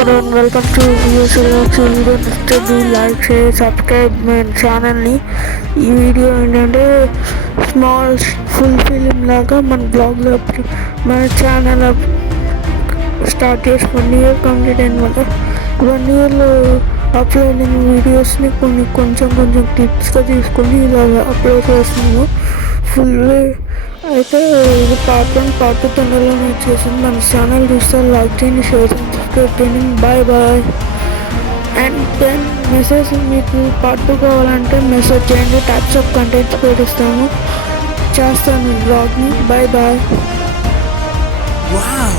everyone, welcome to VSLX video. Do like, share, subscribe my ఛానల్ని. ఈ వీడియో ఏంటంటే small full film లాగా మన బ్లాగ్లో మన ఛానల్ స్టార్ట్ చేసి 1 year కంప్లీట్ అయిన వల్ల 1 yearలో అప్లోడ్ అయిన వీడియోస్ని కొంచెం టిప్స్గా తీసుకొని ఇలా అప్లోడ్ చేస్తున్నాను. ఫుల్ అయితే ఇది పార్ట్ 1 పార్ట్ 2 తొందరలోనే వచ్చేసింది. మన ఛానల్ చూస్తే లైక్ చేయండి, షేర్ చేయండి, సబ్స్క్రైబ్ చేయండి. బాయ్. అండ్ దెన్ మెసేజ్ మీకు పార్ట్ 2 కావాలంటే మెసేజ్ చేయండి. టైప్స్ ఆఫ్ కంటెంట్స్ చేస్తాను బ్లాగ్ని. బాయ్. Wow!